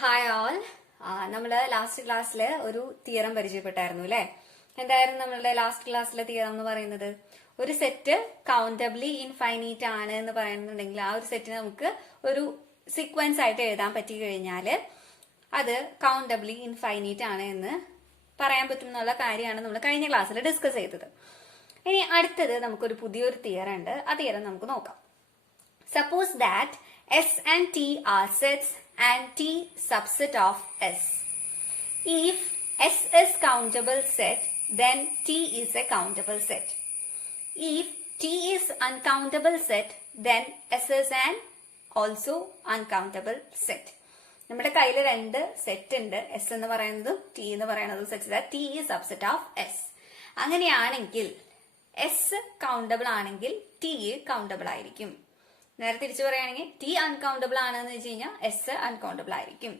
Hi all. നമ്മള് last ക്ലാസ്സില് ഒരു തിയറം പരിചയപ്പെട്ടായിരുന്നു അല്ലെ? എന്തായിരുന്നു നമ്മളുടെ ലാസ്റ്റ് ക്ലാസ്സിലെ തിയറം എന്ന് പറയുന്നത്? ഒരു സെറ്റ് കൗണ്ടബിളി ഇൻഫൈനൈറ്റ് ആണ് എന്ന് പറയുന്നുണ്ടെങ്കിൽ ആ ഒരു സെറ്റിന് നമുക്ക് ഒരു സീക്വൻസ് ആയിട്ട് എഴുതാൻ പറ്റി കഴിഞ്ഞാൽ അത് കൗണ്ടബിളി ഇൻഫൈനൈറ്റ് ആണ് എന്ന് പറയാൻ പറ്റും എന്നുള്ള കാര്യമാണ് നമ്മൾ കഴിഞ്ഞ ക്ലാസ്സിൽ ഡിസ്കസ് ചെയ്തത്. ഇനി അടുത്തത് നമുക്കൊരു പുതിയൊരു തിയറം ഉണ്ട്. ആ തിയറം നമുക്ക് നോക്കാം. Suppose that S and T are sets and T subset of S. If S is countable set, then T is a countable set. If T is uncountable set, then S is an also uncountable set. നമ്മുടെ കയ്യിൽ രണ്ട് set ഉണ്ട്, S എന്ന് പറയുന്നതും T എന്ന് പറയുന്നതും. Set that T is subset of S. അങ്ങനെയാണെങ്കിൽ S countable ആണെങ്കിൽ ടി കൗണ്ടബിൾ ആയിരിക്കും. നേരെ തിരിച്ചു പറയുകയാണെങ്കിൽ ടി അൺകൗണ്ടബിൾ ആണെന്ന് വെച്ച് കഴിഞ്ഞാൽ എസ് അൺകൗണ്ടബിൾ ആയിരിക്കും.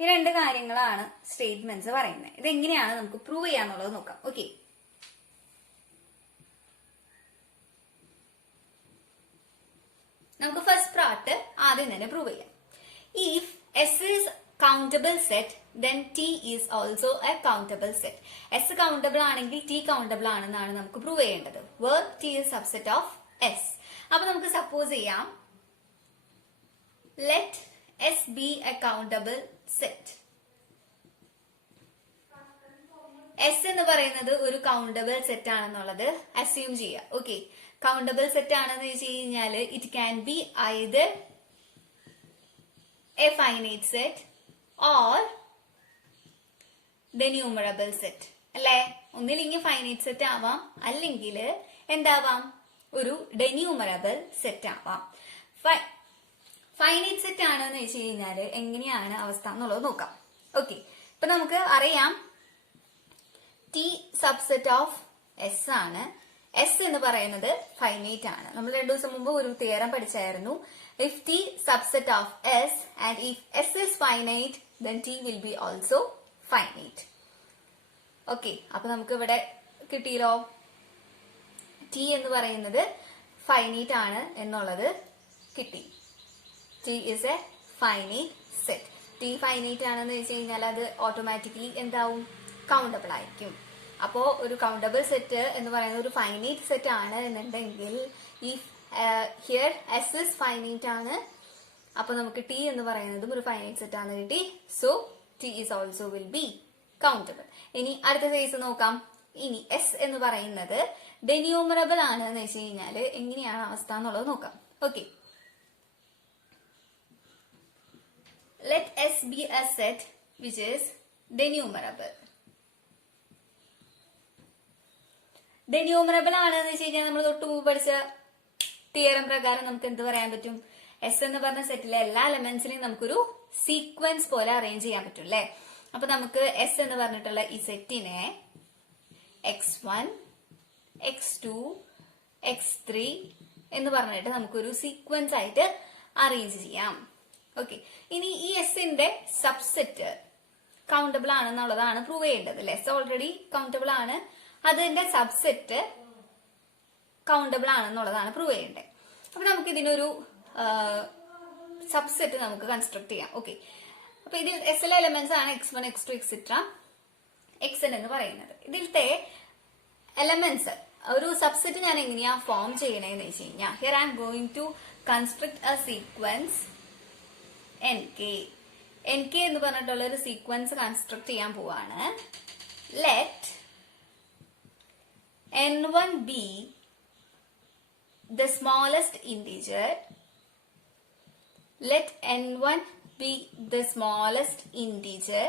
ഈ രണ്ട് കാര്യങ്ങളാണ് സ്റ്റേറ്റ്മെന്റ്സ് പറയുന്നത്. ഇതെങ്ങനെയാണ് നമുക്ക് പ്രൂവ് ചെയ്യാന്നുള്ളത് നോക്കാം. ഓക്കെ, നമുക്ക് ഫസ്റ്റ് പാർട്ട് ആദ്യം തന്നെ പ്രൂവ് ചെയ്യാം. If S is countable set then T is also a countable set. S countable ആണെങ്കിൽ ടി കൗണ്ടബിൾ ആണെന്നാണ് നമുക്ക് പ്രൂവ് ചെയ്യേണ്ടത്. Where T is subset of S. അപ്പൊ നമുക്ക് സപ്പോസ് ചെയ്യാം, let S be a countable set. S എന്ന് പറയുന്നത് ഒരു കൗണ്ടബിൾ സെറ്റ് ആണെന്നുള്ളത് അസ്യൂം ചെയ്യാം. ഓക്കെ, കൗണ്ടബിൾ സെറ്റ് ആണെന്ന് വെച്ച് കഴിഞ്ഞാൽ it can be either a finite set or denumerable set അല്ലെ? ഒന്നില്ലെങ്കിൽ ഫൈനൈറ്റ് സെറ്റ് ആവാം, അല്ലെങ്കിൽ എന്താവാം, ഒരു ഡെന്യൂമറബിൾ സെറ്റ് ആവാം. ഫൈനൈറ്റ് സെറ്റ് ആണെന്ന് വെച്ച് കഴിഞ്ഞാൽ എങ്ങനെയാണ് അവസ്ഥ എന്നുള്ളത് നോക്കാം. ഓക്കെ, ഇപ്പൊ നമുക്ക് അറിയാം ടി സബ്സെറ്റ് ഓഫ് എസ് ആണ്. എസ് എന്ന് പറയുന്നത് ഫൈനൈറ്റ് ആണ്. നമ്മൾ 2 ദിവസം മുമ്പ് ഒരു തിയറം പഠിച്ചായിരുന്നു. If T subset of S and if S is finite then T will be also finite. Okay, അപ്പൊ നമുക്ക് ഇവിടെ കിട്ടിയല്ലോ, ടി എന്ന് പറയുന്നത് ഫൈനൈറ്റ് ആണ് എന്നുള്ളത് കിട്ടി. T is A finite set. T finite ആണെന്ന് വെച്ച് കഴിഞ്ഞാൽ അത് ഓട്ടോമാറ്റിക്കലി എന്താവും, കൗണ്ടബിൾ ആയിരിക്കും. അപ്പോ ഒരു കൗണ്ടബിൾ സെറ്റ് എന്ന് പറയുന്നത് ഒരു ഫൈനൈറ്റ് സെറ്റ് ആണ് എന്നുണ്ടെങ്കിൽ if here S is finite ആണ്, അപ്പൊ നമുക്ക് ടി എന്ന് പറയുന്നതും ഒരു ഫൈനൈറ്റ് സെറ്റ് ആണ് കിട്ടി. So T is also will be countable. ഇനി അടുത്ത കേസ് നോക്കാം. ഇനി എസ് എന്ന് പറയുന്നത് ഡെന്യൂമറബിൾ ആണ് എന്ന് വെച്ച് കഴിഞ്ഞാൽ എങ്ങനെയാണ് അവസ്ഥ എന്നുള്ളത് നോക്കാം. Okay, let S be a set which is denumerable. Denumerable ആണെന്ന് വെച്ച് കഴിഞ്ഞാൽ നമ്മൾ തൊട്ട് മുമ്പ് പഠിച്ച തിയറം പ്രകാരം നമുക്ക് എന്ത് പറയാൻ പറ്റും? എസ് എന്ന് പറഞ്ഞ സെറ്റിലെ എല്ലാ എലമെന്റ്സിനെയും നമുക്കൊരു സീക്വൻസ് പോലെ അറേഞ്ച് ചെയ്യാൻ പറ്റും അല്ലെ? അപ്പൊ നമുക്ക് എസ് എന്ന് പറഞ്ഞിട്ടുള്ള ഈ സെറ്റിനെ x1, x2, x3 എന്ന് പറഞ്ഞിട്ട് നമുക്കൊരു സീക്വൻസ് ആയിട്ട് അറേഞ്ച് ചെയ്യാം. ഓക്കെ, ഇനി ഈ എസിന്റെ സബ്സെറ്റ് കൗണ്ടബിൾ ആണെന്നുള്ളതാണ് പ്രൂവ് ചെയ്യേണ്ടത് അല്ലെ? എസ് ഓൾറെഡി കൗണ്ടബിൾ ആണ്, അതിന്റെ സബ്സെറ്റ് കൗണ്ടബിൾ ആണെന്നുള്ളതാണ് പ്രൂവ് ചെയ്യേണ്ടത്. അപ്പൊ നമുക്ക് ഇതിനൊരു സബ്സെറ്റ് നമുക്ക് കൺസ്ട്രക്ട് ചെയ്യാം. ഓക്കെ, അപ്പൊ ഇതിൽ എസിലെ എലമെന്റ്സ് ആണ് x1, x2, എക്സെട്ര xn എന്ന് പറയുന്നത്. ഇതിലത്തെ എലമെന്റ്സ് ഒരു സബ്സെറ്റ് ഞാൻ എങ്ങനെയാ ഫോം ചെയ്യണേന്ന് വെച്ച് കഴിഞ്ഞാൽ here I'm going to construct a sequence nk എന്ന് പറഞ്ഞിട്ടുള്ള ഒരു സീക്വൻസ് കൺസ്ട്രക്ട് ചെയ്യാൻ പോവാണ്. Let n1 be the smallest integer. Let n1 be the smallest integer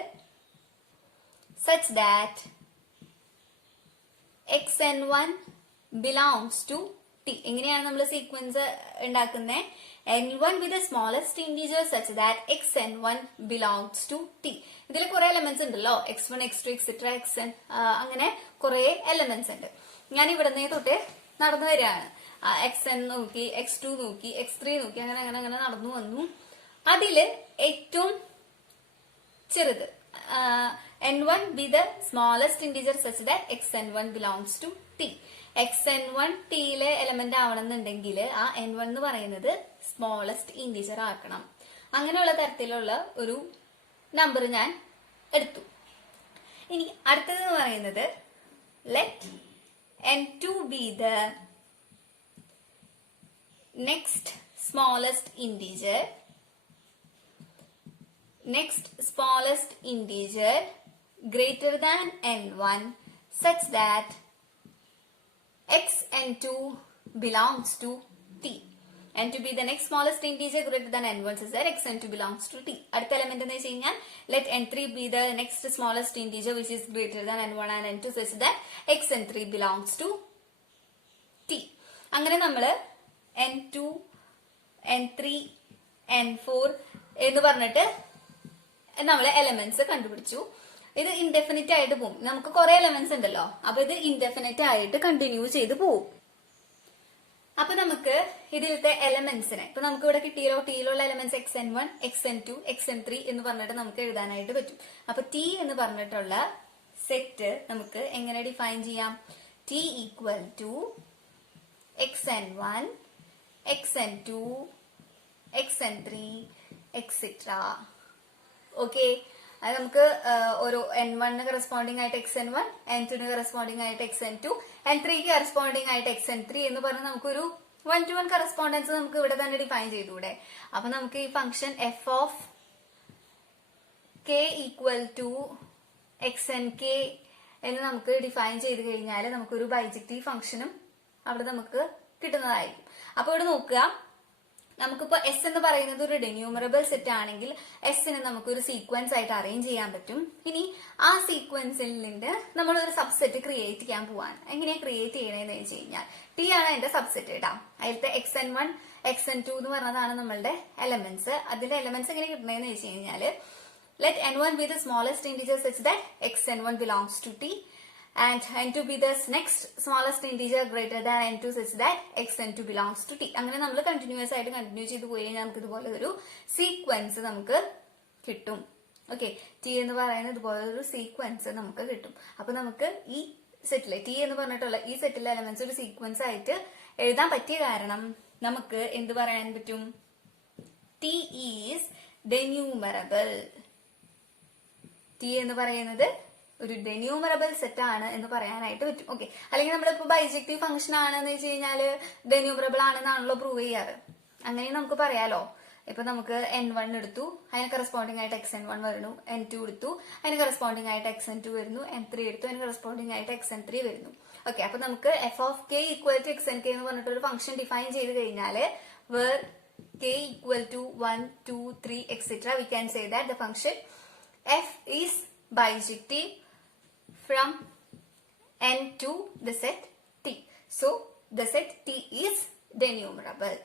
such that xn1 belongs to t. എങ്ങനെയാണ് നമ്മൾ സീക്വൻസ് ഉണ്ടാക്കുന്നത്? n1 with the smallest integer such that xn1 belongs to t. ഇതിൽ കുറെ elements ഉണ്ടല്ലോ, x1, x2, etcetera xn, അങ്ങനെ കുറെ elements ഉണ്ട്. ഞാൻ ഇവിടുന്ന് തൊട്ട് നടന്നു വരികയാണ്. xn നോക്കി, x2 നോക്കി, x3 നോക്കി, അങ്ങനെ അങ്ങനെ അങ്ങനെ നടന്നു വന്നു. അതില് ഏറ്റവും ചെറുത് n1 be the smallest integer such that xn1 belongs to t. xn1 ടിയിലെ എലമെന്റ് ആവണമെന്നുണ്ടെങ്കിൽ ആ n1 എന്ന് പറയുന്നത് സ്മോളസ്റ്റ് ഇന്റിജർ ആക്കണം. അങ്ങനെയുള്ള തരത്തിലുള്ള ഒരു നമ്പർ ഞാൻ എടുത്തു. ഇനി അടുത്തത് പറയുന്നത് let n2 be the next smallest integer greater than n1 such that xn2 belongs to t. n to be the next smallest integer greater than n1 such that xn2 belongs to t. അടുത്ത element എന്ന് വെച്ച് കഴിഞ്ഞാൽ let n3 be the next smallest integer which is greater than n1 and n2 such that xn3 belongs to t. അങ്ങനെ നമ്മള് n2 n3 n4 എന്ന് പറഞ്ഞിട്ട് നമ്മള് elements കണ്ടുപിടിച്ചു. ഇത് ഇൻഡെഫിനിറ്റ് ആയിട്ട് പോകും. നമുക്ക് കുറെ എലമെന്റ്സ് ഉണ്ടല്ലോ, അപ്പൊ ഇത് ഇൻഡെഫിനിറ്റ് ആയിട്ട് കണ്ടിന്യൂ ചെയ്ത് പോകും. അപ്പൊ നമുക്ക് ഇതിലത്തെ എലമെന്റ്സിനെ ഇപ്പൊ നമുക്ക് ഇവിടെ കിട്ടിയല്ലോ, ടിയിലുള്ള എലമെന്റ്സ് xn1 xn2 xn3 എന്ന് പറഞ്ഞിട്ട് നമുക്ക് എഴുതാനായിട്ട് പറ്റും. അപ്പൊ ടി എന്ന് പറഞ്ഞിട്ടുള്ള സെറ്റ് നമുക്ക് എങ്ങനെ ഡിഫൈൻ ചെയ്യാം? T equal to xn1 xn2 xn3 etcetera. Okay, അത് നമുക്ക് ഒരു n1 കറസ്പോണ്ടിങ് ആയിട്ട് xn1, n2 കറസ്പോണ്ടിങ് ആയിട്ട് xn2, n3 കറസ്പോണ്ടിങ് ആയിട്ട് xn3 എന്ന് പറഞ്ഞ് നമുക്കൊരു 1-to-1 കറസ്പോണ്ടൻസ് നമുക്ക് ഇവിടെ തന്നെ ഡിഫൈൻ ചെയ്തൂടെ. അപ്പൊ നമുക്ക് ഈ function f of k equal to xnk എന്ന് നമുക്ക് ഡിഫൈൻ ചെയ്ത് കഴിഞ്ഞാൽ നമുക്കൊരു ബൈജക്റ്റീവ് ഫംഗ്ഷനും അവിടെ നമുക്ക് കിട്ടുന്നതായിരിക്കും. അപ്പൊ ഇവിടെ നോക്കുക, നമുക്കിപ്പോ എസ് എന്ന് പറയുന്നത് ഒരു ഡെന്യൂമറബിൾ സെറ്റ് ആണെങ്കിൽ എസിനെ നമുക്കൊരു സീക്വൻസ് ആയിട്ട് അറേഞ്ച് ചെയ്യാൻ പറ്റും. ഇനി ആ സീക്വൻസിൽ നിന്ന് നമ്മൾ ഒരു സബ്സെറ്റ് ക്രിയേറ്റ് ചെയ്യാൻ പോവാണ്. എങ്ങനെയാ ക്രിയേറ്റ് ചെയ്യണേന്ന് വെച്ച് കഴിഞ്ഞാൽ ടി ആണ് എന്റെ സബ്സെറ്റ് കേട്ടാ. അതിലത്തെ xn1 xn2 എന്ന് പറഞ്ഞതാണ് നമ്മളുടെ എലമെന്റ്സ്. അതിന്റെ എലമെന്റ്സ് എങ്ങനെ കിട്ടണേന്ന് വെച്ച് കഴിഞ്ഞാല് let n1 be the smallest integer such that xn1 belongs to t and n2 be the next smallest integer greater than n2 such that xn2 belongs to t. അങ്ങനെ നമ്മൾ continuous ആയിട്ട് continue ചെയ്ത് പോയി കഴിഞ്ഞാൽ നമുക്ക് ഇതുപോലെ ഒരു സീക്വൻസ് നമുക്ക് കിട്ടും. ഓക്കെ, ടി എന്ന് പറയുന്ന ഇതുപോലെ ഒരു സീക്വൻസ് നമുക്ക് കിട്ടും. അപ്പൊ നമുക്ക് ഈ സെറ്റിലെ ടി എന്ന് പറഞ്ഞിട്ടുള്ള ഈ സെറ്റിലെ എലമെന്റ്സ് ഒരു സീക്വൻസ് ആയിട്ട് എഴുതാൻ പറ്റിയ കാരണം നമുക്ക് എന്ത് പറയാൻ പറ്റും? T is ഡെന്യൂമറബിൾ. ടി എന്ന് പറയുന്നത് ഒരു ഡെന്യൂമറബിൾ സെറ്റ് ആണ് എന്ന് പറയാനായിട്ട് പറ്റും. ഓക്കെ, അല്ലെങ്കിൽ നമ്മളിപ്പോ ബൈജക്റ്റീവ് ഫംഗ്ഷൻ ആണെന്ന് വെച്ച് കഴിഞ്ഞാല് ഡെന്യൂമറബിൾ ആണെന്നാണല്ലോ പ്രൂവ് ചെയ്യാറ്. അങ്ങനെ നമുക്ക് പറയാലോ. ഇപ്പൊ നമുക്ക് n1 എടുത്തു, അതിന് കറസ്പോണ്ടിങ് ആയിട്ട് xn1 വരുന്നു. n2 എടുത്തു, അതിന് കറസ്പോണ്ടിങ് ആയിട്ട് xn2 വരുന്നു. n3 എടുത്തു, അതിന് കറസ്പോണ്ടിങ് ആയിട്ട് xn3 വരുന്നു. ഓക്കെ, അപ്പൊ നമുക്ക് f of k equal to xnk എന്ന് പറഞ്ഞിട്ട് ഒരു ഫംഗ്ഷൻ ഡിഫൈൻ ചെയ്ത് കഴിഞ്ഞാല് where k equal to 1 2 3 etcetera we can say that the function f is bijective from n to the set t. So the set t is denumerable.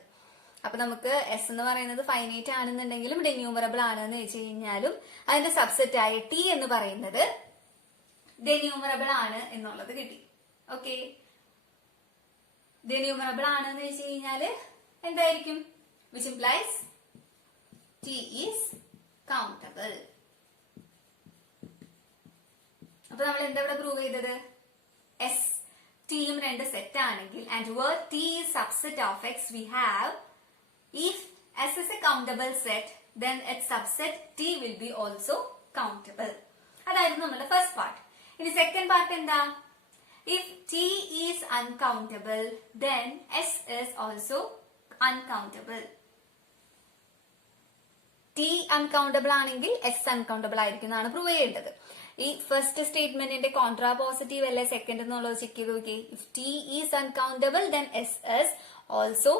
അപ്പൊ നമുക്ക് S എന്ന് പറയുന്നത് finite ആണെന്നുണ്ടെങ്കിലും ഡെന്യൂമറബിൾ ആണെന്ന് വെച്ച് കഴിഞ്ഞാലും അതിന്റെ സബ്സെറ്റ് ആയ ടി എന്ന് പറയുന്നത് ഡെന്യൂമറബിൾ ആണ് എന്നുള്ളത് കിട്ടി. ഓക്കെ, ഡെന്യൂമറബിൾ ആണെന്ന് വെച്ച് കഴിഞ്ഞാല് എന്തായിരിക്കും? Which implies T is countable. അപ്പൊ നമ്മൾ എന്താ ഇവിടെ പ്രൂവ് ചെയ്തത്? എസ് ടിയും രണ്ട് സെറ്റ് ആണെങ്കിൽ and where T is subset of X we have if S is a countable set then its subset T will be also countable. അതായിരുന്നു നമ്മുടെ ഫസ്റ്റ് പാർട്ട്. ഇനി സെക്കൻഡ് പാർട്ട് എന്താ? if T is uncountable then S is also uncountable. T uncountable ആണെങ്കിൽ S uncountable ആയിരിക്കും എന്നാണ് prove ചെയ്യേണ്ടത്. ഈ first സ്റ്റേറ്റ്മെന്റിന്റെ കോൺട്രാ പോസിറ്റീവ് അല്ലെ സെക്കൻഡ് എന്നുള്ളത് ചെക്ക് ചെയ്ത് നോക്കി. if T is uncountable then S is also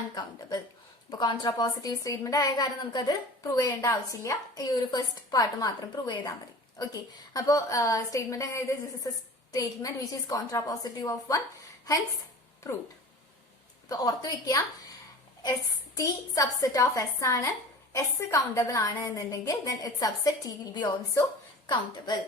uncountable. ഇപ്പൊ കോൺട്രാ പോസിറ്റീവ് സ്റ്റേറ്റ്മെന്റ് ആയ കാരണം നമുക്കത് പ്രൂവ് ചെയ്യേണ്ട ആവശ്യമില്ല. ഈ ഒരു ഫസ്റ്റ് പാർട്ട് മാത്രം പ്രൂവ് ചെയ്താൽ മതി. ഓക്കെ, അപ്പോ സ്റ്റേറ്റ്മെന്റ് എങ്ങനെ this is A statement which is contra positive of 1 hence proved. ഇപ്പൊ ഓർത്ത് വെക്കുക, S T subset of S ആണ്. എസ് കൗണ്ടബിൾ ആണ് എന്നുണ്ടെങ്കിൽ then its subset T will be also countable.